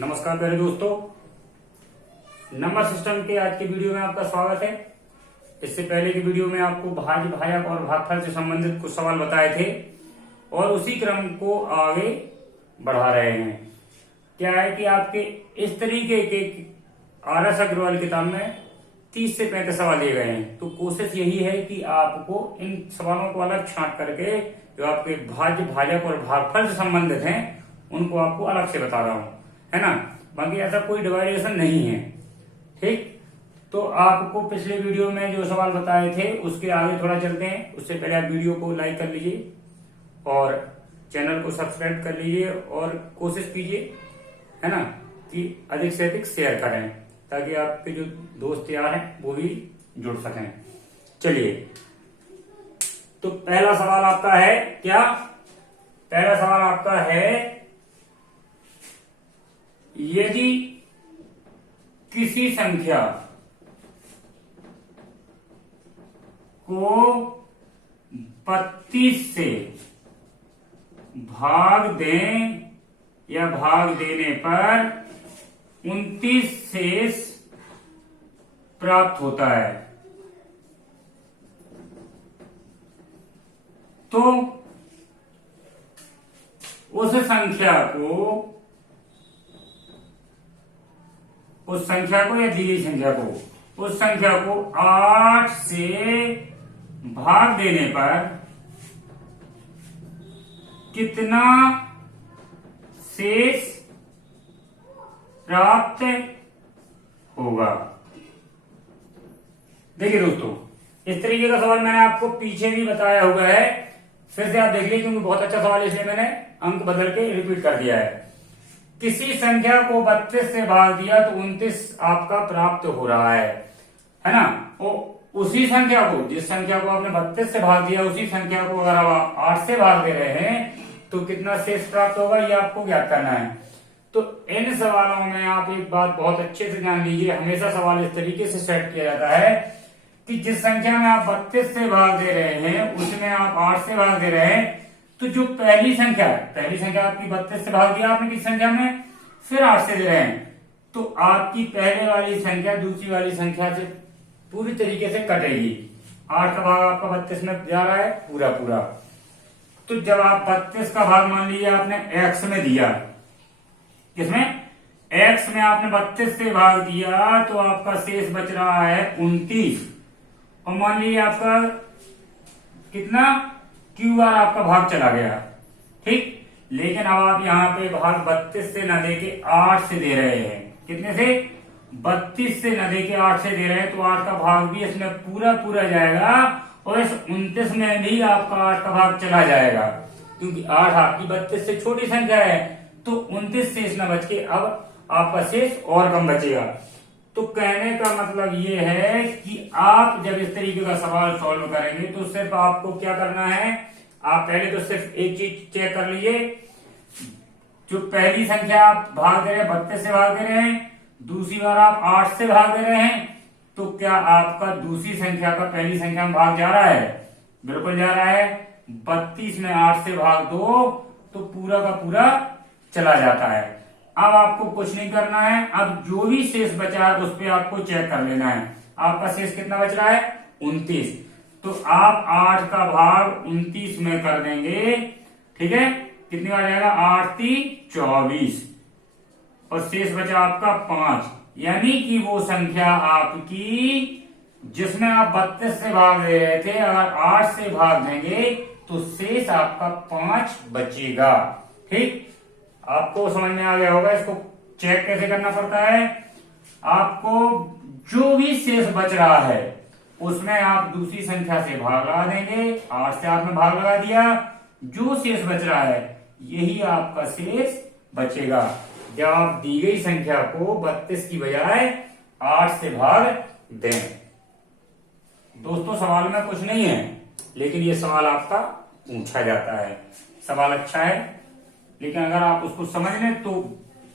नमस्कार प्यारे दोस्तों, नंबर सिस्टम के आज के वीडियो में आपका स्वागत है। इससे पहले की वीडियो में आपको भाज्य, भाजक और भागफल से संबंधित कुछ सवाल बताए थे और उसी क्रम को आगे बढ़ा रहे हैं। क्या है कि आपके इस तरीके के RS अग्रवाल किताब में 30 से 35 सवाल दिए गए हैं, तो कोशिश यही है कि आपको इन सवालों को अलग छांट करके जो आपके भाज्य, भाजक और भागफल से संबंधित हैं उनको आपको अलग से बता रहा हूं, है ना। बाकी ऐसा कोई डिवाइडेशन नहीं है, ठीक। तो आपको पिछले वीडियो में जो सवाल बताए थे उसके आगे थोड़ा चलते हैं। उससे पहले आप वीडियो को लाइक कर लीजिए और चैनल को सब्सक्राइब कर लीजिए और कोशिश कीजिए, है ना, कि अधिक से अधिक शेयर करें ताकि आपके जो दोस्त यार हैं वो भी जुड़ सकें। चलिए, तो पहला सवाल आपका है क्या? पहला सवाल आपका है, यदि किसी संख्या को 32 से भाग दें या भाग देने पर 29 शेष प्राप्त होता है, तो उस संख्या को या दी गई संख्या को, उस संख्या को 8 से भाग देने पर कितना शेष प्राप्त होगा। देखिए दोस्तों, इस तरीके का सवाल मैंने आपको पीछे भी बताया हुआ है, फिर से आप देख लीजिए क्योंकि बहुत अच्छा सवाल है, इसलिए मैंने अंक बदल के रिपीट कर दिया है। किसी संख्या को 32 से भाग दिया तो 29 आपका प्राप्त हो रहा है ना। उसी संख्या को, जिस संख्या को आपने 32 से भाग दिया, उसी संख्या को अगर आप 8 से भाग दे रहे हैं तो कितना शेष प्राप्त होगा, ये आपको ज्ञात करना है। तो इन सवालों में आप एक बात बहुत अच्छे से जान लीजिए, हमेशा सवाल इस तरीके से सेट किया जाता है कि जिस संख्या में आप 32 से भाग दे रहे हैं उसमें आप 8 से भाग दे रहे हैं, तो जो पहली संख्या आपकी 32 से भाग दिया आपने किस संख्या में, फिर 8 से दे रहे हैं, तो आपकी पहले वाली संख्या दूसरी वाली संख्या से पूरी तरीके से कटेगी। 8 का भाग आपका 32 में जा रहा है पूरा पूरा। तो जब आप 32 का भाग मान लीजिए आपने x में दिया, किसमें, x में आपने 32 से भाग दिया तो आपका शेष बच रहा है 29, और मान लीजिए आपका कितना q बार आपका भाग चला गया, ठीक। लेकिन अब आप यहाँ पे भाग 32 से न देके 8 से दे रहे हैं, कितने से, 32 से न देके 8 से दे रहे हैं, तो 8 का भाग भी इसमें पूरा पूरा जाएगा और इस 29 में भी आपका 8 का भाग चला जाएगा, क्योंकि 8 आपकी 32 से छोटी संख्या है, तो 29 शेष न बच के अब आपका शेष और कम बचेगा। तो कहने का मतलब ये है कि आप जब इस तरीके का सवाल सॉल्व करेंगे तो सिर्फ आपको क्या करना है, आप पहले तो सिर्फ एक चीज चेक कर लीजिए, जो पहली संख्या आप भाग दे रहे हैं 32 से भाग दे रहे हैं, दूसरी बार आप 8 से भाग दे रहे हैं, तो क्या आपका दूसरी संख्या का पहली संख्या में भाग जा रहा है? बिल्कुल जा रहा है। 32 में 8 से भाग दो तो पूरा का पूरा चला जाता है। अब आपको कुछ नहीं करना है, अब जो भी शेष बचा है उस पर आपको चेक कर लेना है। आपका शेष कितना बच रहा है, 29, तो आप 8 का भाग 29 में कर देंगे, ठीक है। कितनी बार जाएगा, 8 3 24, और शेष बचा आपका 5, यानी कि वो संख्या आपकी जिसमें आप 32 से भाग दे रहे थे, अगर 8 से भाग देंगे तो शेष आपका 5 बचेगा, ठीक। आपको समझ में आ गया होगा इसको चेक कैसे करना पड़ता है। आपको जो भी शेष बच रहा है उसमें आप दूसरी संख्या से भाग लगा देंगे, 8 से आपने भाग लगा दिया, जो शेष बच रहा है यही आपका शेष बचेगा जब आप दी गई संख्या को 32 की बजाय 8 से भाग दें। दोस्तों, सवाल में कुछ नहीं है, लेकिन ये सवाल आपका पूछा जाता है। सवाल अच्छा है, लेकिन अगर आप उसको समझ लें तो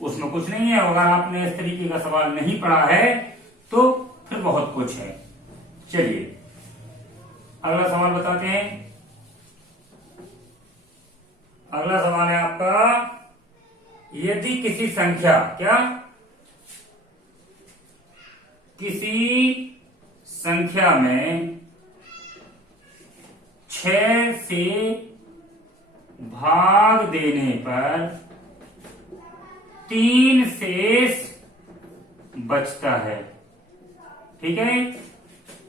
उसमें कुछ नहीं है, अगर आपने इस तरीके का सवाल नहीं पढ़ा है तो फिर बहुत कुछ है। चलिए अगला सवाल बताते हैं। अगला सवाल है आपका, यदि किसी संख्या किसी संख्या में 6 से भाग देने पर 3 शेष बचता है। ठीक है,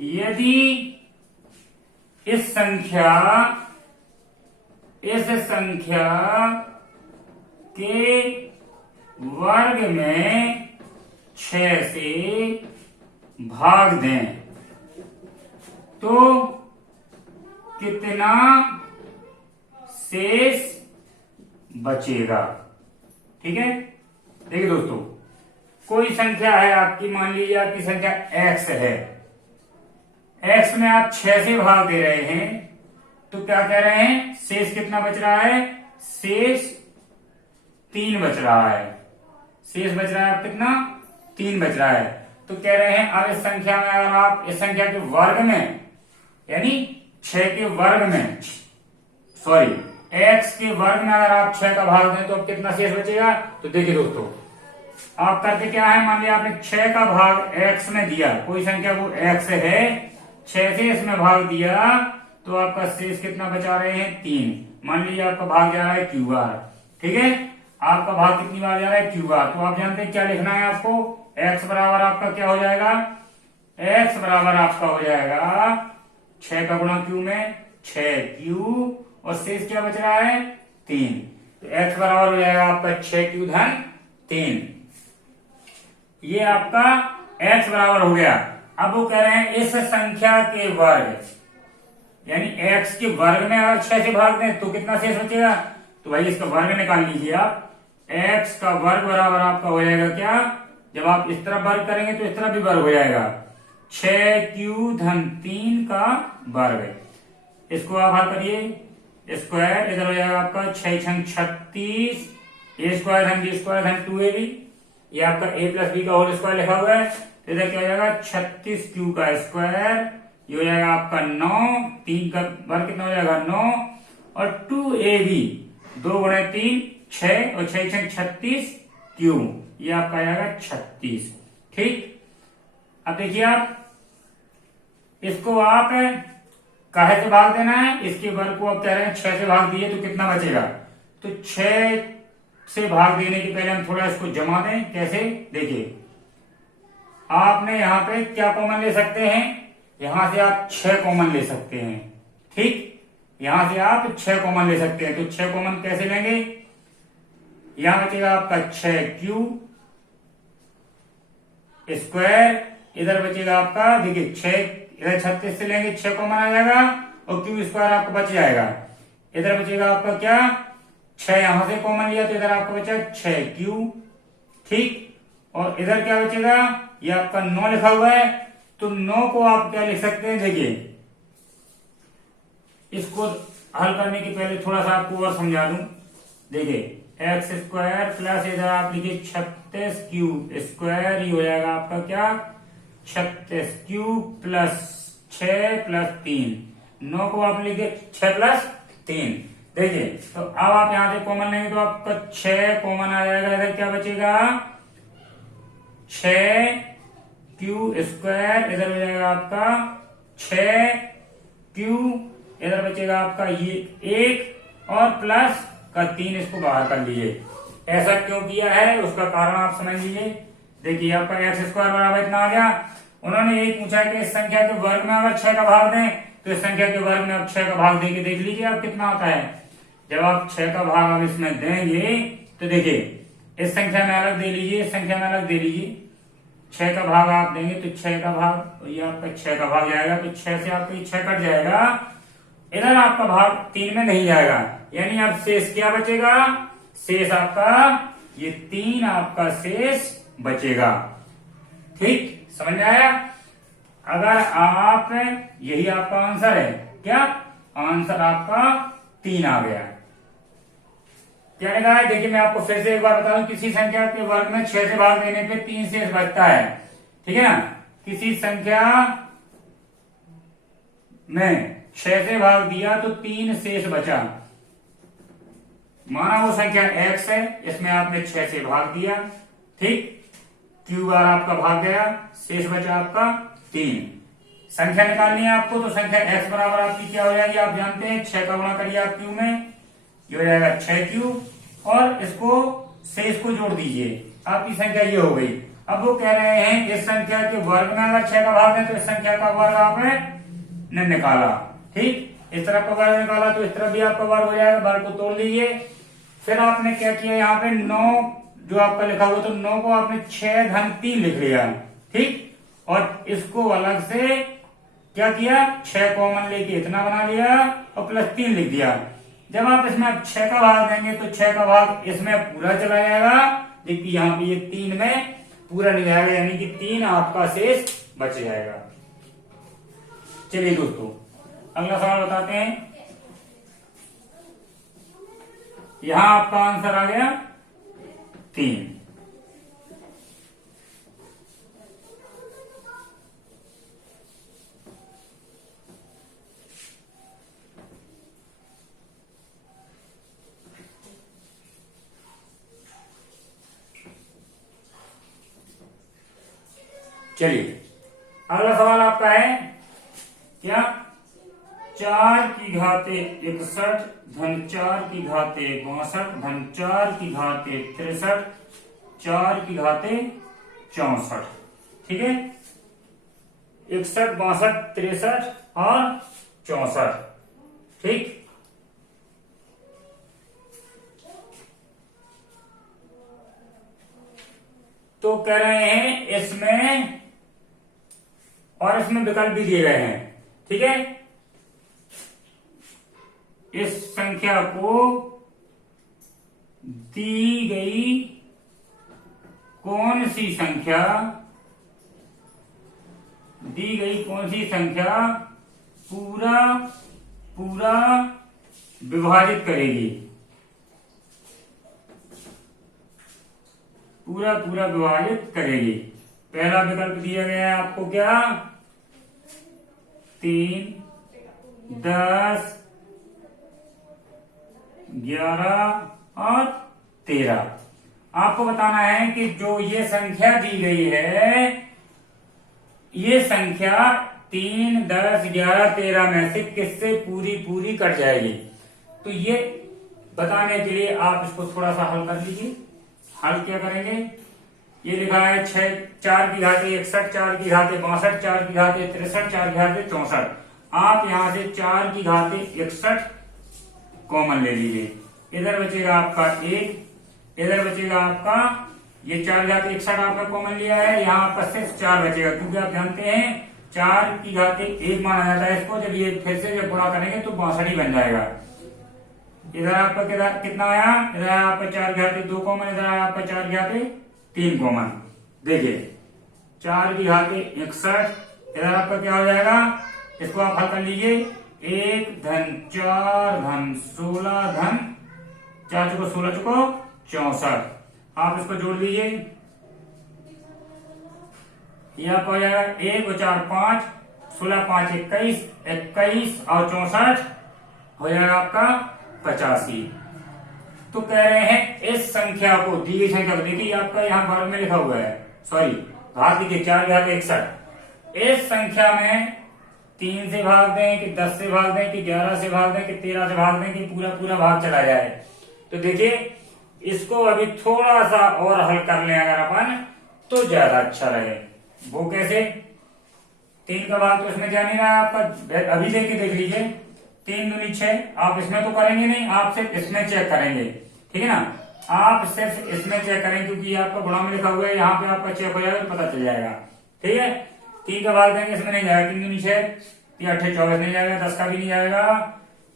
यदि इस संख्या के वर्ग में 6 से भाग दें तो कितना शेष बचेगा। ठीक है, देखिए दोस्तों, कोई संख्या है आपकी, मान लीजिए आपकी संख्या x है। x में आप 6 से भाग दे रहे हैं तो क्या कह रहे हैं, शेष कितना बच रहा है, शेष 3 बच रहा है। शेष बच रहा है कितना, 3 बच रहा है। तो कह रहे हैं अब इस संख्या में अगर आप इस संख्या के वर्ग में, यानी 6 के वर्ग में, सॉरी x के वर्ग में अगर आप 6 का भाग दें तो अब कितना शेष बचेगा। तो देखिए दोस्तों, आप करते क्या है, मान लिया आपने 6 का भाग x में दिया, कोई संख्या को x है, 6 से इसमें भाग दिया तो आपका शेष कितना बचा रहे हैं, 3। मान लीजिए आपका भाग जा रहा है QR। ठीक है, आपका भाग कितनी बार जा रहा है, QR। तो आप जानते हैं क्या लिखना है आपको, x बराबर आपका क्या हो जाएगा, x बराबर आपका हो जाएगा 6 का गुणा Q में 6Q, और शेष क्या बच रहा है, 3। तो x बराबर हो जाएगा आपका 6Q धन 3। ये आपका x बराबर हो गया। अब वो कह रहे हैं इस संख्या के वर्ग, यानी x के वर्ग में अगर 6 से भाग दें तो कितना शेष बचेगा। तो भाई इसका वर्ग निकाल लीजिए आप। x का वर्ग बराबर आपका हो जाएगा क्या, जब आप इस तरफ वर्ग करेंगे तो इस तरफ भी वर्ग हो जाएगा, 6Q धन 3 का वर्ग। इसको आप हल करिए, स्क्वायर इधर हो जाएगा आपका 6 छंग 36, a स्क्वायर धन b स्क्वायर धन 2ab। ये आपका a प्लस बी का होल स्क्वायर लिखा हुआ है। तो इधर क्या हो जाएगा 36Q का स्क्वायर, ये हो जाएगा आपका 9, 3 का वर्ग कितना हो जाएगा 9, और 2ab 2 गुणे 3 6, और 6 छंग 36Q, ये आपका आएगा 36। ठीक, अब देखिए आप इसको आप काहे से भाग देना है, इसके वर्ग को आप कह रहे हैं 6 से भाग दिए तो कितना बचेगा। तो 6 से भाग देने के पहले हम थोड़ा इसको जमा दें। कैसे, देखिए आपने यहां पे क्या कॉमन ले सकते हैं, यहां से आप 6 कॉमन ले सकते हैं। ठीक, यहां से आप 6 कॉमन ले सकते हैं। तो 6 कॉमन कैसे लेंगे, यहां बचेगा आपका 6Q स्क्वायर, इधर बचेगा आपका, देखिए 6 इधर 36 से लेंगे 6 कॉमन आ जाएगा, और Q स्क्वायर आपको बच जाएगा। इधर बचेगा आपका क्या, 6 यहां से कॉमन लिया तो इधर आपको बचा 6Q। ठीक, और इधर क्या बचेगा, ये आपका 9 लिखा हुआ है। तो 9 को आप क्या लिख सकते हैं, देखिए इसको हल करने के पहले थोड़ा सा आपको और समझा दूं। देखिए x स्क्वायर प्लस इधर आप लिखिए 36Q स्क्वायर, ये हो जाएगा आपका क्या 36Q प्लस 6 प्लस 3, 9 को आप लिखिए 6 प्लस 3। देखिए तो अब आप यहां से कॉमन लेंगे तो आपका 6 कॉमन आ जाएगा, इधर क्या बचेगा 6Q स्क्वायर, इधर हो जाएगा आपका 6Q, इधर बचेगा आपका ये 1 और प्लस का 3, इसको बाहर कर लीजिए। ऐसा क्यों किया है उसका कारण आप समझ लीजिए। देखिए आपका x स्क्वायर बराबर इतना आ गया। उन्होंने यही पूछा कि इस संख्या के वर्ग में अगर 6 का भाग दें तो इस संख्या के वर्ग में आप 6 का भाग देके देख लीजिए आप कितना आता है। जब आप 6 का भाग अब इसमें देंगे तो देखिए इस संख्या में अलग दे लीजिए, इस संख्या में अलग दे लीजिए। 6 का भाग आप देंगे तो 6 का भाग, ये आपका 6 का भाग जाएगा तो 6 से आपका 6 कट जाएगा, इधर आपका भाग 3 में नहीं जाएगा, यानी अब शेष क्या बचेगा, शेष आपका ये 3 आपका शेष बचेगा। ठीक, समझ में आया। अगर आप, यही आपका आंसर है, क्या आंसर आपका 3 आ गया। क्या लिखा है, देखिए मैं आपको फिर से एक बार बता दूं, किसी संख्या के वर्ग में 6 से भाग देने पे 3 शेष बचता है। ठीक है ना, किसी संख्या में 6 से भाग दिया तो 3 शेष बचा। माना वो संख्या x है, इसमें आपने 6 से भाग दिया, ठीक, q बार आपका भाग गया, शेष बचा आपका 3। संख्या निकालनी है आपको, तो संख्या x बराबर आपकी क्या हो जाएगी, आप जानते हैं 6 का गुणा करिए आप q में, ये हो जाएगा 6q, और इसको शेष को जोड़ दीजिए, आपकी संख्या ये हो गई। अब वो कह रहे हैं इस संख्या के वर्ग में अगर 6 का भाग है तो इस संख्या का वर्ग आपने निकाला, ठीक, इस तरफ का वर्ग निकाला तो इस तरफ भी आपका वर्ग हो जाएगा, वर्ग को तोड़ लीजिए। फिर आपने क्या किया, यहाँ पे 9 जो आपका लिखा हुआ तो 9 को आपने 6 घन 3 लिख लिया, ठीक, और इसको अलग से क्या किया, 6 कॉमन लेके इतना बना लिया और प्लस 3 लिख दिया। जब आप इसमें 6 का भाग देंगे तो 6 का भाग इसमें पूरा चला जाएगा, देखिए यहाँ पे ये 3 में पूरा नहीं जाएगा, यानी कि 3 आपका शेष बच जाएगा। चलिए दोस्तों अगला सवाल बताते हैं। यहां आपका आंसर आ गया 3। चलिए अगला सवाल आपका है क्या, 4 की घाते 61 धन 4 की घाते 62 धन 4 की घाते 63 4 की घाते 64, ठीक है, 61 62 63 और 64, ठीक। तो कह रहे हैं इसमें, और इसमें विकल्प भी दिए गए हैं, ठीक है, इस संख्या को दी गई कौन सी संख्या पूरा पूरा विभाजित करेगी, पूरा पूरा विभाजित करेगी। पहला विकल्प दिया गया है आपको क्या, 3 10 11 और 13। आपको बताना है कि जो ये संख्या दी गई है, ये संख्या 3 10 11 13 में से किससे पूरी पूरी कट जाएगी। तो ये बताने के लिए आप इसको थोड़ा सा हल कर लीजिए। हल क्या करेंगे, ये लिखा है 4 की घाते 61 4 की घाते 62 4 की घाते 63 4 की घाते 64। आप यहां से 4 की घाते 61 कॉमन ले लीजिए, इधर बचेगा आपका 1, इधर बचेगा आपका ये 4 घाते 61 आपका कॉमन लिया है, यहाँ आपका सिर्फ 4 बचेगा, क्योंकि आप जानते हैं 4 की घाते 1 माना जाता है इसको। जब ये फिर से जब गुणा करेंगे तो 62 ही बन जाएगा। इधर आपका कितना आया, इधर आपका 4 की घाते 2 कॉमन, इधर आया आपका 4 की घाते 3 कॉमन। देखिए 4 की घाते 61, इधर आपका क्या हो जाएगा, इसको आप हल कर लीजिए, 1 धन 4 धन 16 धन 4 चुको 16 चुको 64। आप इसको जोड़ लीजिए, ये आपका हो जाएगा 1 और 4 5, 16 5 21, 21 और 64 हो जाएगा आपका 85। तो कह रहे हैं इस संख्या को, दी गई संख्या को, देखिए आपका यहाँ वर्ग में लिखा हुआ है, सॉरी घात देखिए 4 घात 61, इस संख्या में 3 से भाग दें कि 10 से भाग दें कि 11 से भाग दें कि 13 से भाग दें कि पूरा पूरा भाग चला जाए। तो देखिए इसको अभी थोड़ा सा और हल कर लें अगर अपन, तो ज्यादा अच्छा रहे। वो कैसे, 3 का भाग तो इसमें क्या नहीं रहा है आपका, अभी देख लीजिए 3 दूनी 6, आप इसमें तो करेंगे नहीं, आप सिर्फ इसमें चेक करेंगे, ठीक है ना, आप सिर्फ इसमें चेक करेंगे क्योंकि आपका गुणा में लिखा हुआ है, यहाँ पे आपका चेक हो जाएगा तो पता चल जाएगा, ठीक है। 3 का भाग देंगे इसमें नहीं जाएगा, 3 दूनी 6, 3 8 24 नहीं जाएगा, 10 का भी नहीं जाएगा,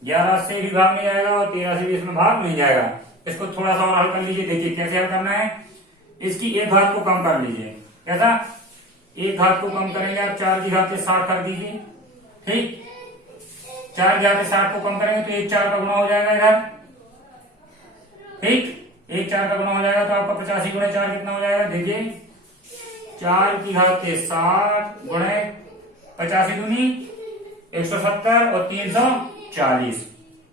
11 से भी भाग नहीं जाएगा और 13 से भी इसमें भाग नहीं जाएगा। इसको थोड़ा सा और हल कर लीजिए, देखिए कैसे हल करना है, इसकी एक घात को कम कर लीजिए, कैसा, एक घात को कम करेंगे आप, 4 की घात से 60 कर दीजिए, ठीक, 4 की घात से 60 को कम करेंगे तो 1 4 का गुना हो जाएगा इधर, ठीक, 1 4 का गुना हो जाएगा तो आपका 85 गुणे 4 कितना हो जाएगा, देखिए 4 की घात से 60 गुणे 85 दूनी 170 और 340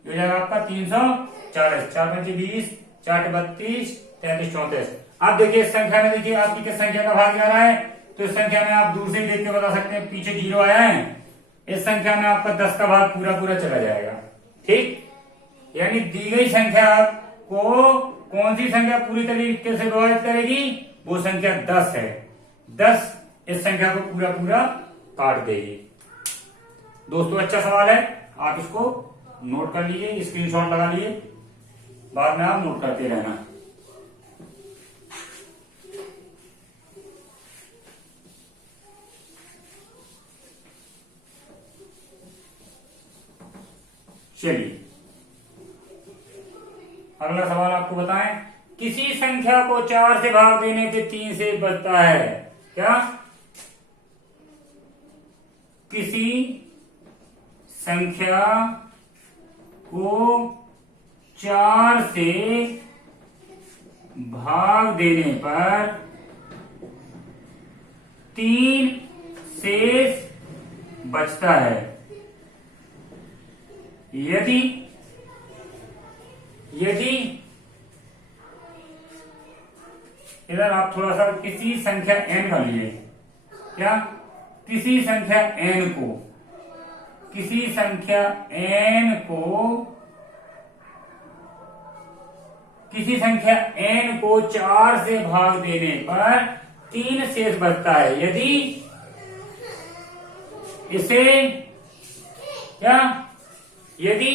हो जाएगा आपका 340। 40, 4 पंचे 20, 4 32, 33 34। अब देखिए इस संख्या में, देखिए आपकी किस संख्या का भाग जा रहा है, तो इस संख्या में आप दूर से देख के बता सकते हैं, पीछे 0 आया है, इस संख्या में आपका 10 का भाग पूरा पूरा चला जाएगा। ठीक, यानी दी गई संख्या को कौन सी संख्या पूरी तरीके से विभाजित करेगी, वो संख्या 10 है, 10 इस संख्या को पूरा पूरा काट देगी। दोस्तों अच्छा सवाल है, आप इसको नोट कर लीजिए, स्क्रीनशॉट लगा लीजिए, बाद में आप नोट करते रहना। चलिए अगला सवाल आपको बताएं, किसी संख्या को 4 से भाग देने पे 3 से बचता है। क्या? किसी संख्या को 4 से भाग देने पर 3 शेष बचता है। यदि इधर आप थोड़ा सा किसी संख्या n कर लिए, क्या? किसी संख्या n को 4 से भाग देने पर 3 शेष बचता है। यदि इसे क्या, यदि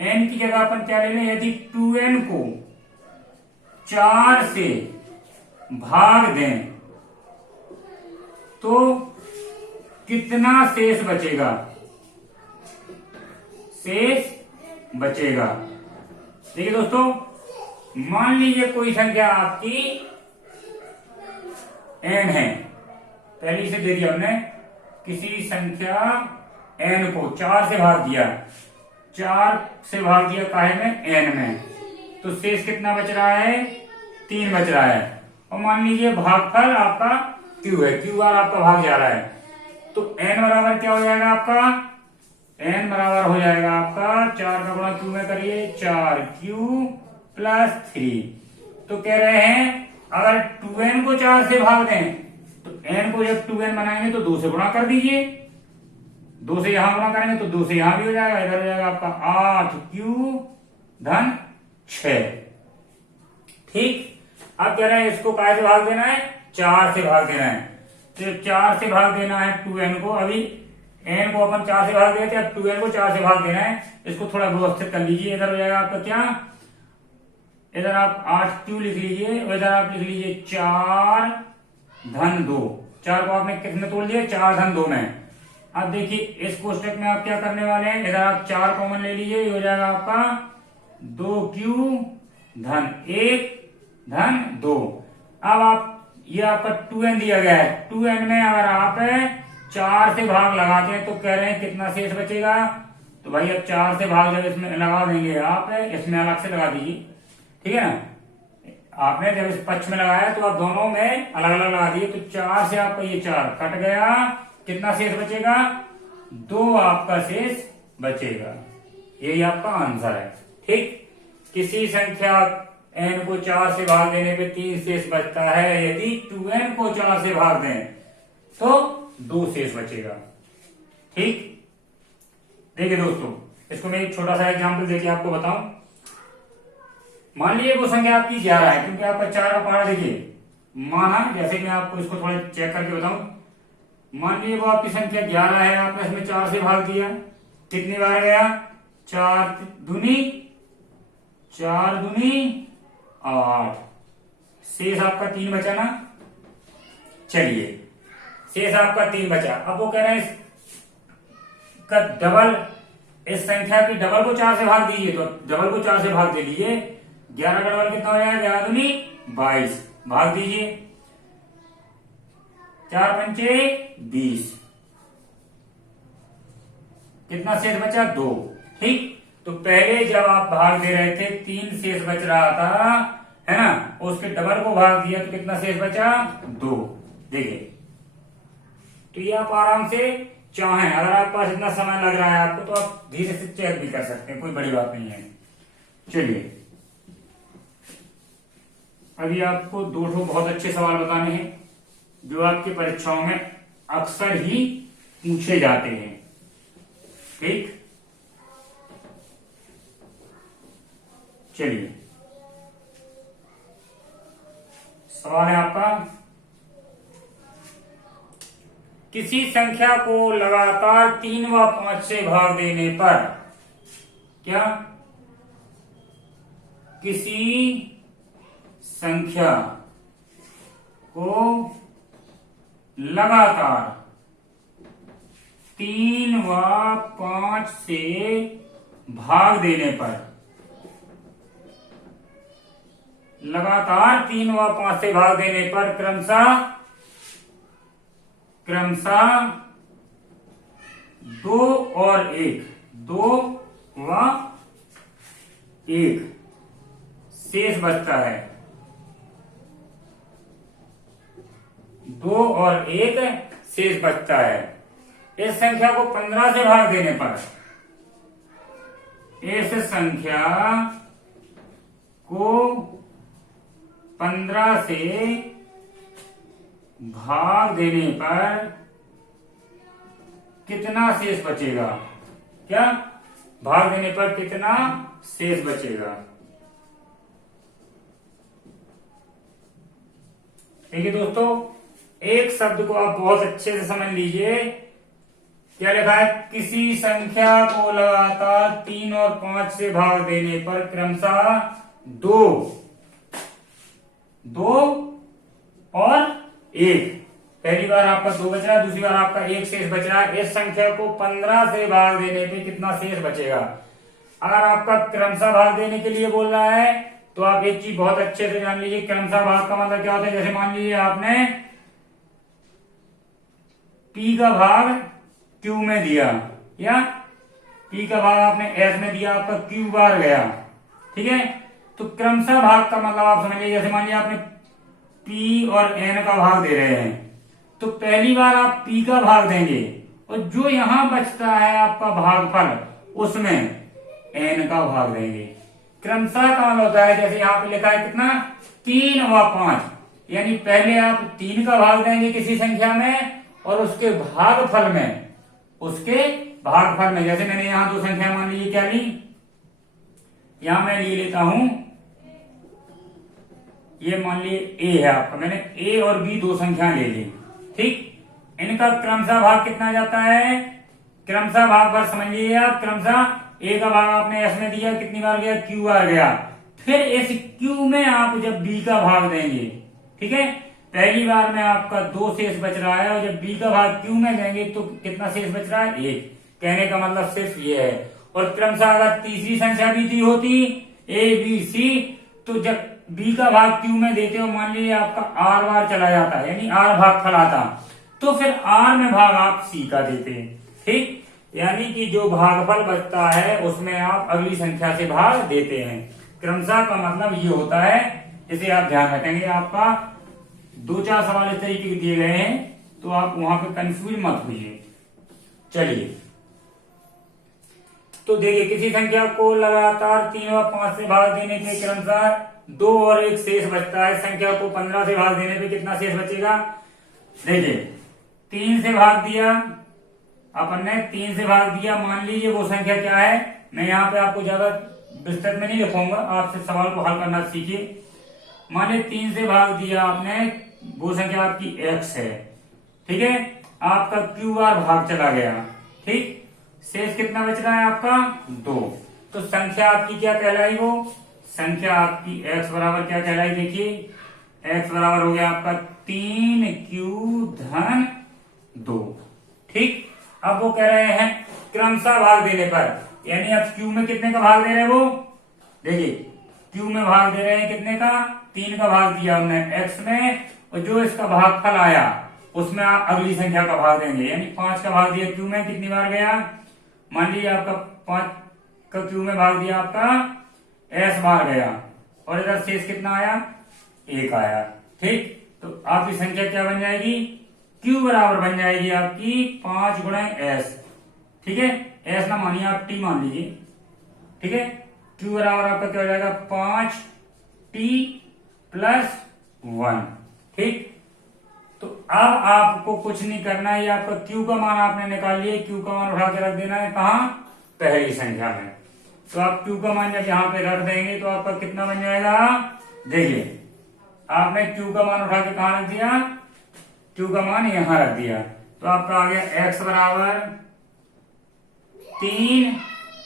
n की जगह अपन क्या ले लें, यदि 2n को 4 से भाग दें तो कितना शेष बचेगा? देखिए दोस्तों, मान लीजिए कोई संख्या आपकी n है, पहले से दे दिया हमने, किसी संख्या n को 4 से भाग दिया, 4 से भाग दिया काहे में, n में, तो शेष कितना बच रहा है? 3 बच रहा है। और मान लीजिए भागफल आपका q है, q बार आपका भाग जा रहा है, तो n बराबर क्या हो जाएगा आपका? n बराबर हो जाएगा आपका 4 का गुणा q में करिए, 4q प्लस 3। तो कह रहे हैं अगर 2n को 4 से भाग दें तो n को जब 2n बनाएंगे तो 2 से गुणा कर दीजिए, 2 से यहां गुणा करेंगे तो 2 से यहां भी हो जाएगा, इधर हो जाएगा आपका 8q धन 6। ठीक, अब कह रहे हैं इसको काय से भाग देना है? 4 से भाग देना है। तो 4 से भाग देना है 2n को, अभी n को अपन 4 से भाग देते हैं, अब 2n को 4 से भाग देना है। इसको थोड़ा व्यवस्थित कर लीजिए, इधर हो जाएगा आपका क्या, इधर आप 8q लिख लीजिए और इधर आप लिख लीजिए 4 धन 2। 4 को आपने कितने तोड़ दिया? 4 धन 2 में। अब देखिए इस कोष्टक में आप क्या करने वाले हैं, इधर आप 4 कॉमन ले लीजिए, ये हो जाएगा आपका 2q धन 1 धन 2। अब आप, ये आपका 2n दिया गया है, 2n में अगर आप 4 से भाग लगाते हैं तो कह रहे हैं कितना शेष बचेगा? तो भाई अब 4 से भाग जब इसमें लगा देंगे आप, इसमें अलग से लगा दीजिए, ठीक है ना। आपने जब इस पक्ष में लगाया तो आप दोनों में अलग अलग लगा दिए, तो 4 से आपका ये 4 कट गया, कितना शेष बचेगा? 2 आपका शेष बचेगा। यही आपका आंसर है। ठीक, किसी संख्या n को 4 से भाग देने पे 3 शेष बचता है, यदि 2n को 4 से भाग दें तो 2 शेष बचेगा। ठीक, देखिए दोस्तों, इसको मैं एक छोटा सा एग्जाम्पल देके आपको बताऊं। मान लीजिए वो संख्या आपकी 11 है, क्योंकि आपका 4 का पहाड़ा देखिए माना, जैसे मैं आपको इसको थोड़ा चेक करके बताऊं। मान लीजिए वो आपकी संख्या 11 है, आपने इसमें 4 से भाग दिया, कितनी बार गया? 4 दूनी 8, शेष आपका 3 बचा ना। चलिए, शेष आपका 3 बचा। अब वो कह रहे हैं इसका डबल, इस संख्या की डबल को 4 से भाग दीजिए, तो डबल को 4 से भाग दे लीजिए। 11 का डबल कितना हो जाएगा? 11 दूनी 22, भाग दीजिए, 4 पंचे 20, कितना शेष बचा? 2। ठीक, तो पहले जब आप भाग दे रहे थे 3 शेष बच रहा था, है ना, उसके डबल को भाग दिया तो कितना शेष बचा? 2। देखिए, तो ये आप आराम से चाहें, अगर आपके पास इतना समय लग रहा है आपको, तो आप धीरे से चेक भी कर सकते हैं, कोई बड़ी बात नहीं है। चलिए अभी आपको दो बहुत अच्छे सवाल बताने हैं जो आपकी परीक्षाओं में अक्सर ही पूछे जाते हैं। ठीक, चलिए सवाल है आपका, किसी संख्या को लगातार 3 व 5 से भाग देने पर, क्या किसी संख्या को लगातार 3 व 5 से भाग देने पर, लगातार 3 व 5 से भाग देने पर क्रमशः 2 और 1, 2 व 1 शेष बचता है, 2 और 1 शेष बचता है। इस संख्या को 15 से भाग देने पर, इस संख्या को 15 से भाग देने पर कितना शेष बचेगा, क्या भाग देने पर कितना शेष बचेगा। देखिए दोस्तों, एक शब्द को आप बहुत अच्छे से समझ लीजिए। क्या लिखा है, किसी संख्या को लगातार 3 और 5 से भाग देने पर क्रमशः 2 और 1, पहली बार आपका 2 बच रहा है, दूसरी बार आपका 1 शेष बच रहा है। इस संख्या को 15 से भाग देने पे कितना शेष बचेगा। अगर आपका क्रमशः भाग देने के लिए बोल रहा है तो आप एक चीज बहुत अच्छे से जान लीजिए, क्रमशः भाग का मतलब क्या होता है। जैसे मान लीजिए आपने p का भाग q में दिया, या p का भाग आपने s में दिया, आपका q बार गया, ठीक है। तो क्रमशः भाग का मतलब आप समझिए, जैसे मान लीजिए आपने p और n का भाग दे रहे हैं, तो पहली बार आप p का भाग देंगे और जो यहां बचता है आपका भागफल, उसमें n का भाग देंगे। क्रमशः का मतलब होता है, जैसे यहाँ पे लिखा है कितना, 3 व 5, यानी पहले आप 3 का भाग देंगे किसी संख्या में और उसके भागफल में, जैसे मैंने यहाँ 2 संख्या मान लीजिए क्या ली, यहां मैं ले लेता हूं, ये मान लीजिए a है आपका, मैंने a और b 2 संख्या ले ली, ठीक। इनका क्रमशः भाग कितना जाता है, क्रमशः भाग पर समझ लीजिए आप, क्रमशः a का भाग आपने s में दिया, कितनी बार गया, q बार गया। फिर इस q में आप जब b का भाग देंगे, ठीक है, पहली बार में आपका 2 शेष बच रहा है और जब b का भाग q में देंगे तो कितना शेष बच रहा है, 1। कहने का मतलब सिर्फ ये है। और क्रमशः अगर तीसरी संख्या भी दी होती a b c, तो जब b का भाग q में देते हो, मान लीजिए आपका r बार चला जाता है, यानी r भाग फल आता, तो फिर r में भाग आप c का देते हैं, ठीक। यानी कि जो भागफल बचता है उसमें आप अगली संख्या से भाग देते हैं। क्रमशः का मतलब ये होता है, इसे आप ध्यान रखेंगे। आपका 2-4 सवाल इस तरीके के दिए गए हैं, तो आप वहां पे कंफ्यूज मत होइए। चलिए तो देखिए, किसी संख्या को लगातार 3 और 5 से भाग देने के क्रमशः 2 और 1 शेष बचता है। संख्या को 15 से भाग देने पे कितना शेष बचेगा। देखिए 3 से भाग दिया, अपन ने 3 से भाग दिया, मान लीजिए वो संख्या क्या है, मैं यहाँ पे आपको ज्यादा विस्तृत में नहीं लिखूंगा, आपसे सवाल को हल करना सीखिए। माने 3 से भाग दिया आपने, वो संख्या आपकी x है, ठीक है, आपका q बार भाग चला गया, ठीक। शेष कितना बच रहा है आपका 2। तो संख्या आपकी क्या कहलाई, वो संख्या आपकी x बराबर क्या कहलाई, देखिए x बराबर हो गया आपका 3q धन 2, ठीक। अब वो कह रहे हैं क्रमशः भाग देने पर, यानी अब q में कितने का भाग दे रहे हैं वो, देखिए q में भाग दे रहे हैं कितने का, 3 का भाग दिया हमने x में, और जो इसका भागफल आया उसमें आप अगली संख्या का भाग देंगे, यानी 5 का भाग दिया q में, कितनी बार गया, मान लीजिए आपका 5 का q में भाग दिया आपका s बार गया, और इधर शेष कितना आया, 1 आया, ठीक। तो आपकी संख्या क्या बन जाएगी, Q बराबर बन जाएगी आपकी 5 गुणा S। ठीक है, S ना मानिए आप T मान लीजिए। ठीक है, Q बराबर आपका क्या हो जाएगा 5T प्लस 1। ठीक, तो अब आपको कुछ नहीं करना है, आपका Q का मान आपने निकाल लिया। Q का मान उठा के रख देना है कहाँ, पहली संख्या में। तो आप Q का मान जब यहाँ पे रख देंगे तो आपका कितना बन जाएगा, देखिए आपने Q का मान उठा के कहाँ रख दिया, Q का मान यहां रख दिया। तो आपका आ गया x बराबर 3,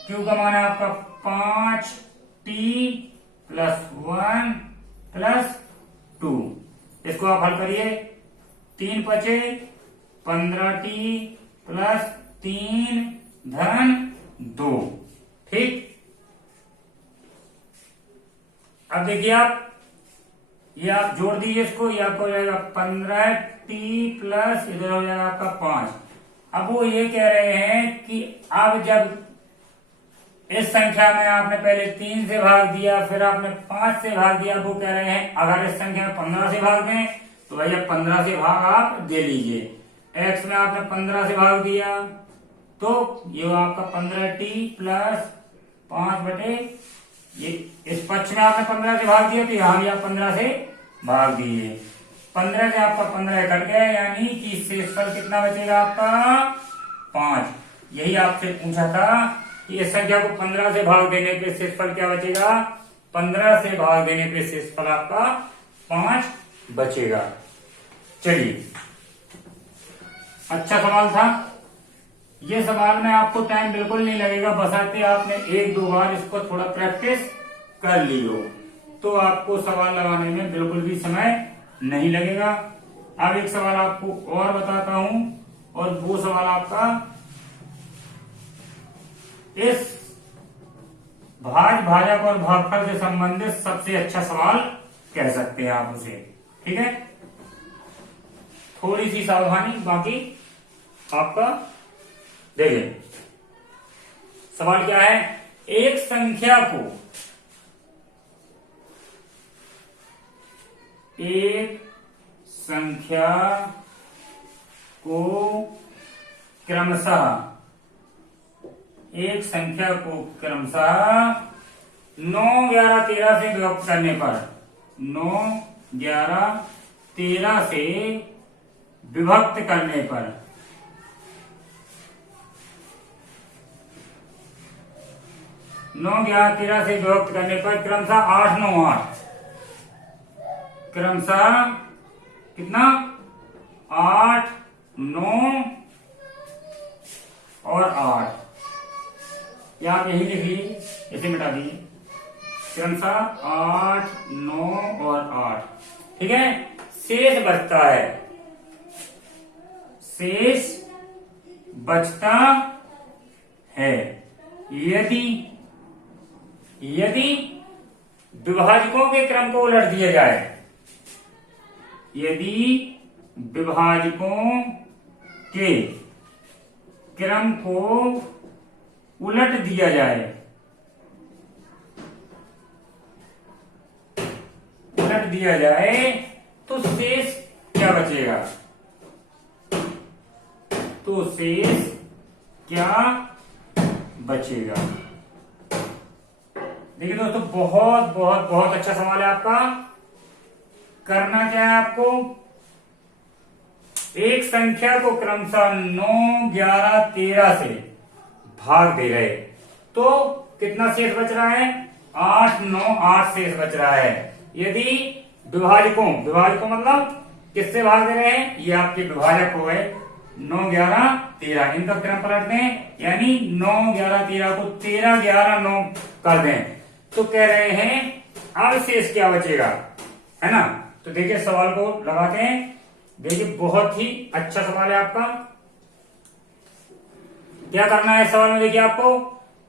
Q का मान है आपका 5T प्लस 1 प्लस 2। इसको आप हल करिए, 3 बचे 15T प्लस 3 धन 2। ठीक, अब देखिए आप ये आप जोड़ दीजिए इसको, ये आपको हो जाएगा 15T प्लस इधर हो जाएगा आपका 5। अब वो ये कह रहे हैं कि अब जब इस संख्या में आपने पहले 3 से भाग दिया, फिर आपने 5 से भाग दिया, वो कह रहे हैं अगर इस संख्या में 15 से भाग दें तो भैया 15 से भाग आप दे लीजिए। x में आपने 15 से भाग दिया तो ये आपका 15T प्लस 5 बटे ये, इस पक्ष में आपने 15 से भाग दिया तो यहां भी आप 15 से भाग दिए। 15 से आपका 15 कट गया, यानी कि शेषफल कितना बचेगा आपका 5। यही आपसे पूछा था कि इस संख्या को 15 से भाग देने पे शेषफल क्या बचेगा, 15 से भाग देने पे शेषफल आपका 5 बचेगा। चलिए, अच्छा सवाल था ये। सवाल में आपको टाइम बिल्कुल नहीं लगेगा, बशर्ते आपने 1-2 बार इसको थोड़ा प्रैक्टिस कर ली हो, तो आपको सवाल लगाने में बिल्कुल भी समय नहीं लगेगा। अब एक सवाल आपको और बताता हूं, और वो सवाल आपका इस भाजक और भागफल से संबंधित सबसे अच्छा सवाल कह सकते हैं आप उसे। ठीक है, थोड़ी सी सावधानी, बाकी आपका देखिए सवाल क्या है। एक संख्या को क्रमशः 9, 11, 13 से विभक्त करने पर 9, 11, 13 से विभक्त करने पर 9, 11, 13 से विभक्त करने पर क्रमशः 8, 9, 8, क्रमशः कितना 8, 9 और 8। या आप यही लिख लीजिए, इसे मिटा दीजिए, क्रमशः 8, 9 और 8। ठीक है, शेष बचता है, शेष बचता है यदि विभाजकों के क्रम को उलट दिया जाए, यदि विभाजकों के क्रम को उलट दिया जाए, तो शेष क्या बचेगा, तो शेष क्या बचेगा। देखिए दोस्तों, बहुत बहुत बहुत अच्छा सवाल है आपका। करना क्या है आपको, एक संख्या को क्रमशः 9, 11, 13 से भाग दे रहे, तो कितना शेष बच रहा है, 8, 9, 8 शेष बच रहा है। यदि विभाजकों मतलब किससे भाग दे रहे हैं, ये आपके विभाजक हो गए 9, 11, 13, इनका क्रम पलट दें, यानी 9, 11, 13 को 13, 11, 9 कर दें, तो कह रहे हैं अब शेष क्या बचेगा, है ना। तो देखिए सवाल को लगाते हैं। देखिए बहुत ही अच्छा सवाल है आपका। क्या करना है सवाल में, देखिए आपको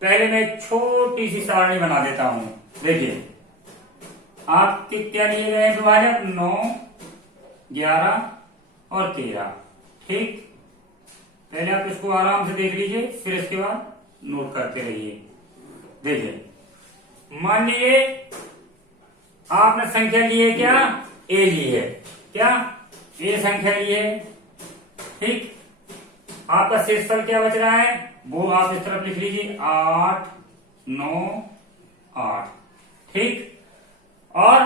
पहले मैं एक छोटी सी सारणी बना देता हूं। देखिए आपके क्या लिए गए हैं विभाजक, 9, 11 और 13। ठीक, पहले आप इसको आराम से देख लीजिए, फिर इसके बाद नोट करते रहिए। देखिए मान लीजिए आपने संख्या ली है क्या, ए ली है, क्या ए संख्या ली है, ठीक। आपका शेषफल क्या बच रहा है वो आप इस तरफ लिख लीजिए 8 9 8। ठीक। और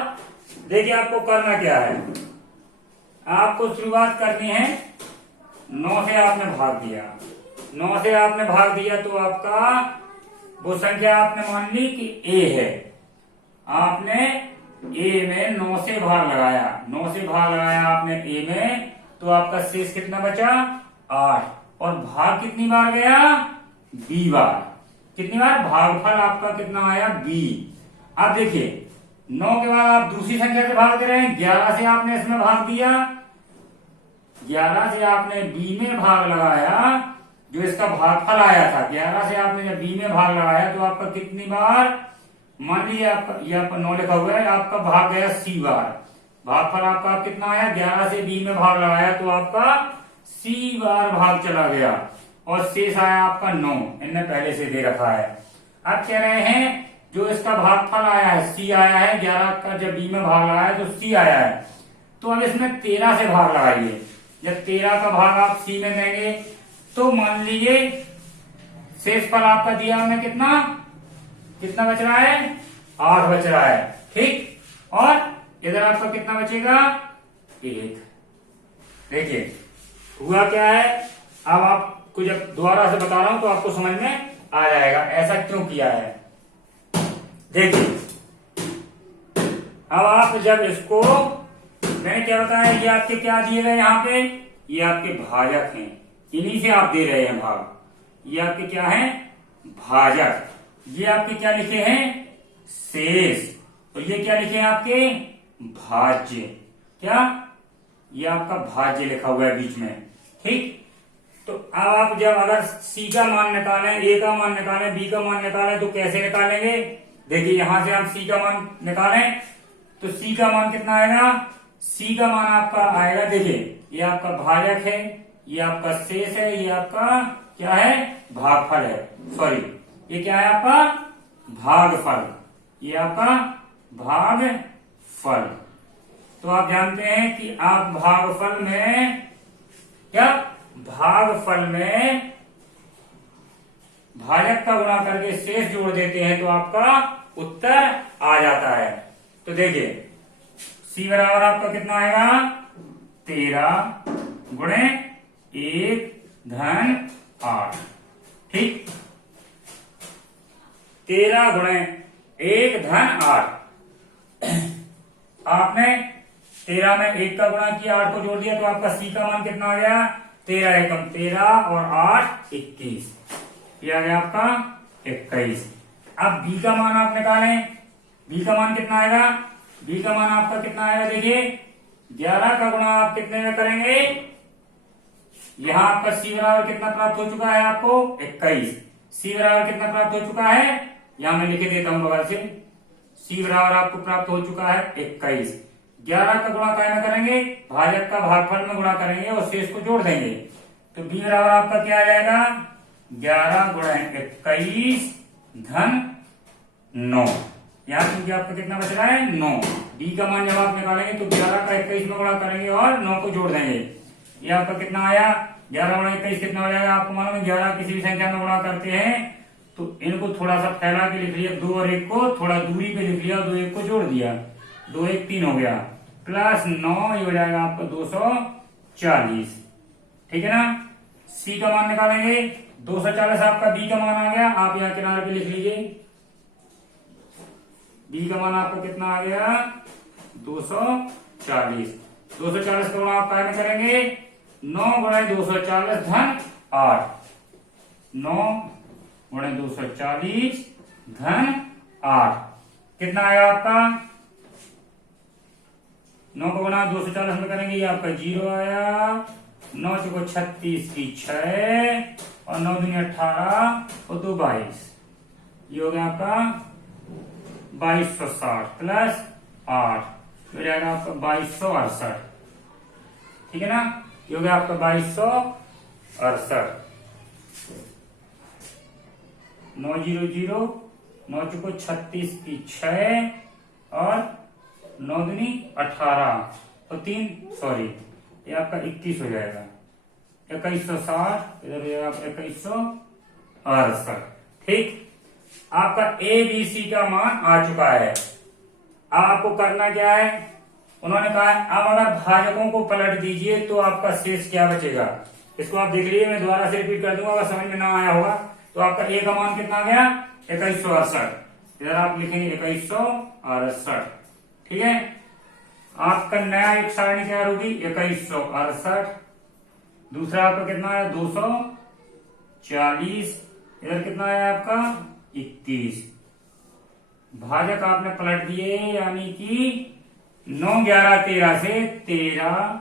देखिए आपको करना क्या है, आपको शुरुआत करनी है 9 से आपने भाग दिया, 9 से आपने भाग दिया तो आपका वो संख्या आपने मान ली कि ए है, आपने ए में 9 से भाग लगाया, 9 से भाग लगाया आपने ए में, तो आपका शेष कितना बचा 8। और भाग कितनी बार गया बी बार, कितनी बार भागफल आपका कितना आया बी। अब देखिए 9 के बाद आप दूसरी संख्या से भाग दे रहे हैं, 11 से आपने इसमें भाग दिया, 11 से आपने बी में भाग लगाया, जो इसका भागफल आया था 11 से आपने जब बी में भाग लगाया तो आपका कितनी बार, मान लीजिए आपका ये आपका 9 लिखा हुआ है, आपका भाग गया सी बार, भागफल आपका कितना आया 11 से बी में भाग लगाया तो आपका सी बार भाग चला गया और शेष आया आपका 9, इनने पहले से दे रखा है। अब कह रहे हैं जो इसका भागफल आया है सी आया है, 11 का जब बी में भाग लगाया तो सी आया है, तो अब इसमें 13 से भाग लगाइए, जब 13 का भाग आप सी में देंगे तो मान लीजिए शेषफल आपका दिया हमें कितना कितना बच रहा है 8 बच रहा है। ठीक। और इधर आपका कितना बचेगा 1। देखिए हुआ क्या है, अब आपको जब दोबारा से बता रहा हूं तो आपको समझ में आ जाएगा ऐसा क्यों किया है। देखिए अब आप जब इसको, मैंने क्या बताया, ये आपके क्या दिए गए यहाँ पे, ये आपके भाजक हैं, इन्हीं से आप दे रहे हैं भाग, ये आपके क्या है भाजक, ये आपके क्या लिखे हैं शेष, और ये क्या लिखे हैं आपके भाज्य, क्या ये आपका भाज्य लिखा हुआ है बीच में। ठीक। तो अब आप जब अगर सी का मान निकालें, ए का मान निकालें, बी का मान निकालें तो कैसे निकालेंगे, देखिए यहां से हम सी का मान निकालें तो सी का मान कितना आएगा, सी का मान आपका आएगा, देखिए ये आपका भाजक है, ये आपका शेष है, ये आपका क्या है भागफल है, सॉरी ये क्या है आपका भागफल, ये आपका भागफल। तो आप जानते हैं कि आप भागफल में क्या, भागफल में भाजक का गुणा करके शेष जोड़ देते हैं तो आपका उत्तर आ जाता है। तो देखिए सी बराबर आपका कितना आएगा 13 गुणे 1 धन 8। ठीक। 13 गुणे 1 धन 8, आपने 13 में 1 का गुणा किया, 8 को जोड़ दिया तो आपका सी का मान कितना आ गया 13 एकम 13 और 8 21, ये आ गया आपका 21। अब बी का मान आप निकालें, बी का मान कितना आएगा, बी का मान आपका कितना आएगा, देखिए 11 का गुणा आप कितने में करेंगे, यहां आपका सी बराबर कितना प्राप्त हो चुका है आपको 21, सी बराबर कितना प्राप्त हो चुका है, यहां मैं लिख देता हूं बगल से, सी बराबर आपको प्राप्त हो चुका है 21। 11 का गुणा काय में करेंगे, भाजक का भागफल में गुणा करेंगे और शेष को जोड़ देंगे, तो बी बराबर आपका क्या आ जाएगा 11 गुणा 21 धन 9, यहाँ क्योंकि आपका कितना बच रहा है 9, बी का मान जब आप निकालेंगे तो 11 का 21 में गुणा करेंगे और 9 को जोड़ देंगे, ये आपका कितना आया 11 गुणा 21 कितना हो जाएगा, आपको मालूम है 11 किसी भी संख्या में गुणा करते हैं तो इनको थोड़ा सा फैला के लिख लिया, 2 और 1 को थोड़ा दूरी पे लिख लिया, 2 1 को जोड़ दिया, 2 1 3 हो गया, प्लस 9 ये हो जाएगा आपका 240। ठीक है ना। सी का मान निकालेंगे 240, आपका बी का मान आ गया, आप यहाँ किनारे पे लिख लीजिए, बी का मान आपका कितना आ गया 240। 240 का गुणा आप काय में करेंगे, 9 गुणे 240 धन 8, 9 गुणे 240 धन 8 कितना आएगा आपका, 9 को गुणा 240 में करेंगे, ये आपका 0 आया, 9 चौको 36 की 6 और 9 दूनी 18 और 2 22, ये हो गया आपका 2260 प्लस 8 हो जाएगा आपका 2268। ठीक है ना, ये हो गया आपका 2268। 900, 9 चौको 36 की 6 और 9 दूनी 18 तो 3 सॉरी ये आपका 21 हो जाएगा, 2160, इधर भी आप 2168। ठीक, आपका ABC का मान आ चुका है। अब आपको करना क्या है, उन्होंने कहा है अब अगर भाजकों को पलट दीजिए तो आपका शेष क्या बचेगा। इसको आप देख लीजिए, मैं दोबारा से रिपीट कर दूंगा, अगर समझ में ना आया होगा तो आपका ए का मान कितना गया 2168, इधर आप लिखेंगे 2168। ठीक है, आपका नया एक सारणी तैयार होगी 2168, दूसरा आपका कितना है 240, इधर कितना है आपका 31। भाजक आपने पलट दिए, यानी कि 9 11 13 से 13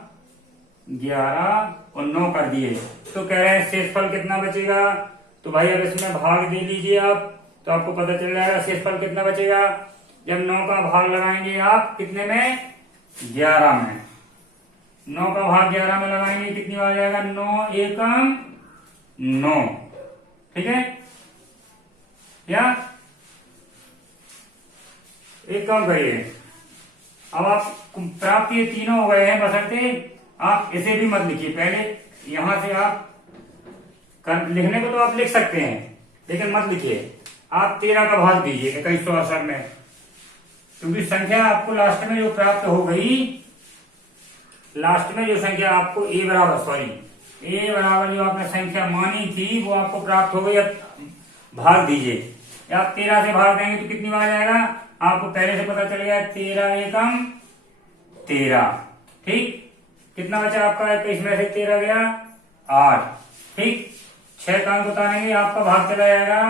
11 और 9 कर दिए, तो कह रहे हैं शेषफल कितना बचेगा। तो भाई अब इसमें भाग दे लीजिए आप, तो आपको पता चल जाएगा शेषफल कितना बचेगा। जब 9 का भाग लगाएंगे आप कितने में 11 में, 9 का भाग 11 में लगाएंगे कितनी बार जाएगा 9 एकम 9। ठीक है, या एक काम करिए, अब आप प्राप्त ये तीनों हो गए हैं, बशर्ते आप इसे भी मत लिखिए, पहले यहां से आप लिखने को तो आप लिख सकते हैं लेकिन मत लिखिए, आप 13 का भाग दीजिए 2168 में, क्योंकि संख्या आपको लास्ट में जो प्राप्त हो गई, लास्ट में जो संख्या आपको ए बराबर जो आपने संख्या मानी थी वो आपको प्राप्त हो गई। अब भाग दीजिए, आप 13 से भाग देंगे तो कितनी बार जाएगा, आपको पहले से पता चल गया 13 एकम 13। ठीक, कितना बचा आपका 21 में से 13 गया 8। ठीक, 6 का अंक उतारेंगे आपका भाग चला जाएगा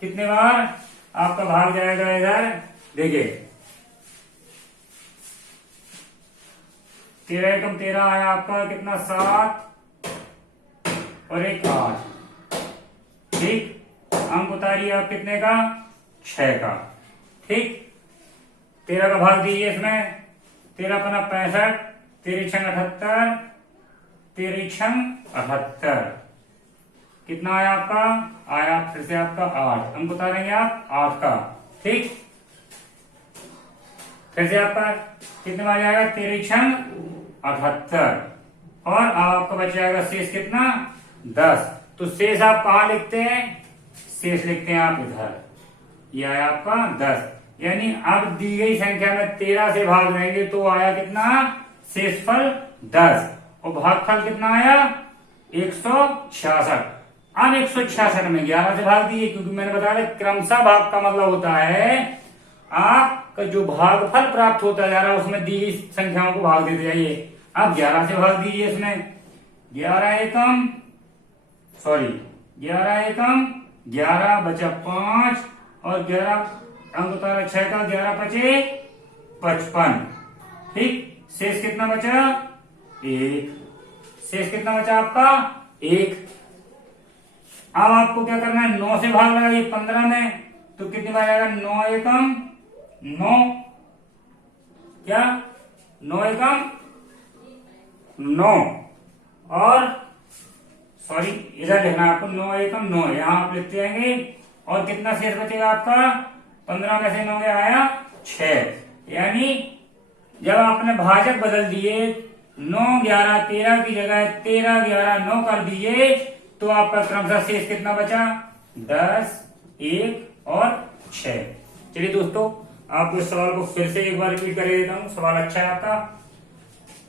कितने बार, आपका भाग जाएगा इधर देखिए 13 एकम 13 आया आपका कितना 7 और 1 8। ठीक, अंक उतारिए आप कितने का 6 का। ठीक, 13 का भाग दीजिए इसमें, 13 पना 65, 13 छंग 78, 13 छंग 78, कितना आया आपका, आया फिर से आपका 8, अंक उतारेंगे आप 8 का। ठीक, फिर से आपका कितने बार जाएगा 13 छंग 78 और आपका बच जाएगा शेष कितना 10। तो शेष आप कहा लिखते हैं, शेष लिखते हैं आप इधर, यह आया आपका 10, यानी अब दी गई संख्या में 13 से भाग देंगे तो आया कितना शेषफल 10 और भागफल कितना आया 166। अब 166 में 11 से भाग दिए, क्योंकि मैंने बताया क्रमशः भाग का मतलब होता है आपका जो भागफल प्राप्त होता जा रहा है उसमें दी गई संख्याओं को भाग देते जाइए। अब 11 से भाग दीजिए, इसमें 11 एकम 11 बचा 5 और 11 अंक उतारा 6 का, 11 बचे 55। ठीक, शेष कितना बचा 1, शेष कितना बचा आपका 1। अब आपको क्या करना है 9 से भाग लगाइए 15 में, तो कितनी बार आएगा 9 एकम 9, क्या 9 एकम 9 और इधर लिखना है आपको 9 एकम 9, यहां आप लिखते जाएंगे और कितना शेष बचेगा आपका 15 में से 9 गया आया 6, यानी जब आपने भाजक बदल दिए 9 11 13 की जगह 13 11 9 कर दिए तो आपका क्रमशः शेष कितना बचा 10 1 और 6। चलिए दोस्तों, आपको इस सवाल को फिर से एक बार रिपीट कर देता हूँ, सवाल अच्छा है आपका।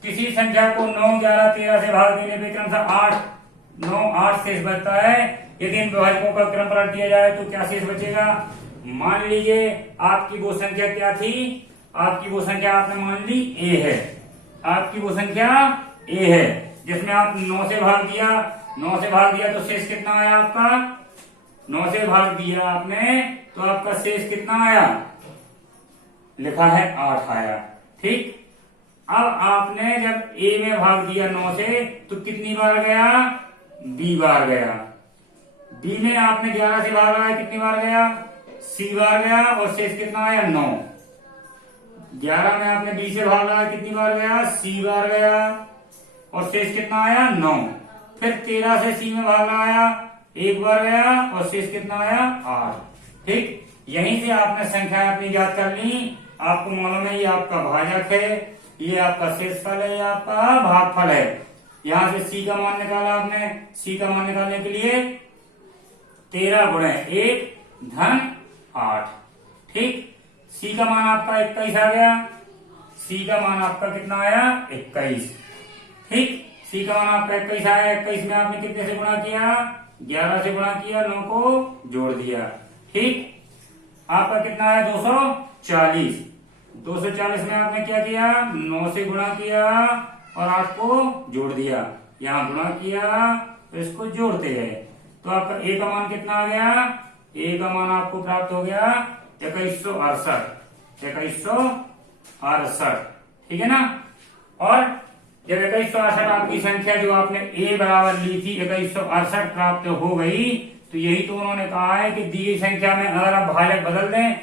किसी संख्या को 9 11 13 से भाग देने पे क्रमशः 8 9 8 शेष बचता है, यदि इन विभाजकों का क्रम पलट दिया जाए तो क्या शेष बचेगा। मान लीजिए आपकी वो संख्या क्या थी, आपकी वो संख्या आपने मान ली ए है, आपकी वो संख्या ए है जिसमें आप 9 से भाग दिया, 9 से भाग दिया तो शेष कितना आया आपका, 9 से भाग दिया आपने तो आपका शेष कितना आया, लिखा है 8 आया। ठीक, अब आपने जब ए में भाग दिया 9 से तो कितनी बार गया, बी बार गया, बी में आपने 11 से भाग आया कितनी बार गया, सी बार गया और शेष कितना आया 9। 11 में आपने बी से भाग आया कितनी बार गया, सी बार गया और शेष कितना आया 9। फिर 13 से सी में भाग आया एक बार गया और शेष कितना आया 8। ठीक, यहीं से आपने संख्या अपनी ज्ञात कर ली, आपको मालूम है ये आपका भाजक है, ये आपका शेषफल है, ये आपका भागफल है। यहां से सी का मान निकाला आपने। सी का मान निकालने के लिए 13 गुणे 1 धन 8। ठीक, सी का मान आपका 21 आ गया। सी का मान आपका कितना आया? 21। ठीक, सी का मान आपका 21 आया। 21 में आपने कितने से गुणा किया? 11 से गुणा किया, 9 को जोड़ दिया। ठीक, आपका कितना आया? 240। 240 में आपने क्या किया? 9 से गुणा किया और 8 को जोड़ दिया। यहाँ गुणा किया तो इसको जोड़ते गए, तो आपका ए का मान कितना आ गया? ए का मान आपको प्राप्त हो गया 2168। 2168, ठीक है ना। और जब 2168 आपकी संख्या जो आपने ए बराबर ली थी 2168 प्राप्त हो गई, तो यही तो उन्होंने कहा है कि दी गई संख्या में अगर आप भाजक बदल दें,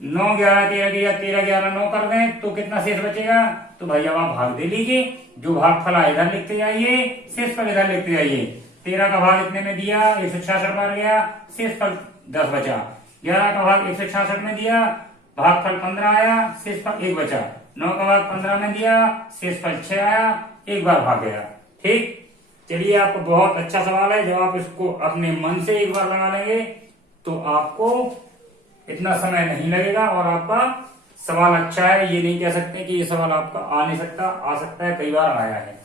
9 11 13 या 13 11 9 कर दें, तो कितना शेष बचेगा? तो भैया आप भाग दे लीजिए। जो भागफल इधर लिखते जाइए, शेषफल इधर लिखते जाइए। 13 का भाग इतने में दिया, 166 बार गया, शेषफल 10 बचा। 11 का भाग 166 में दिया, भागफल 15 आया, शेषफल 1 बचा। 9 का भाग 15 में दिया, शेषफल 6 आया, 1 बार भाग गया। ठीक, चलिए आपको बहुत अच्छा सवाल है। जब आप इसको अपने मन से एक बार लगा लेंगे तो आपको इतना समय नहीं लगेगा और आपका सवाल अच्छा है। ये नहीं कह सकते कि ये सवाल आपका आ नहीं सकता, आ सकता है, कई बार आया है।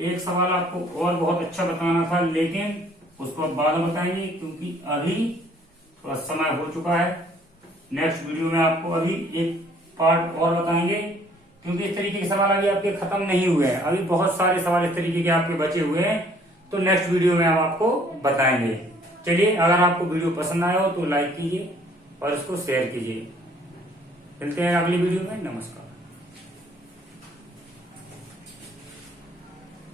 एक सवाल आपको और बहुत अच्छा बताना था, लेकिन उसको अब बाद में बताएंगे क्योंकि अभी थोड़ा समय हो चुका है। नेक्स्ट वीडियो में आपको अभी एक पार्ट और बताएंगे, क्योंकि इस तरीके के सवाल अभी आपके खत्म नहीं हुए हैं। अभी बहुत सारे सवाल इस तरीके के आपके बचे हुए हैं, तो नेक्स्ट वीडियो में हम आपको बताएंगे। चलिए, अगर आपको वीडियो पसंद आया हो तो लाइक कीजिए और इसको शेयर कीजिए। मिलते हैं अगली वीडियो में। नमस्कार।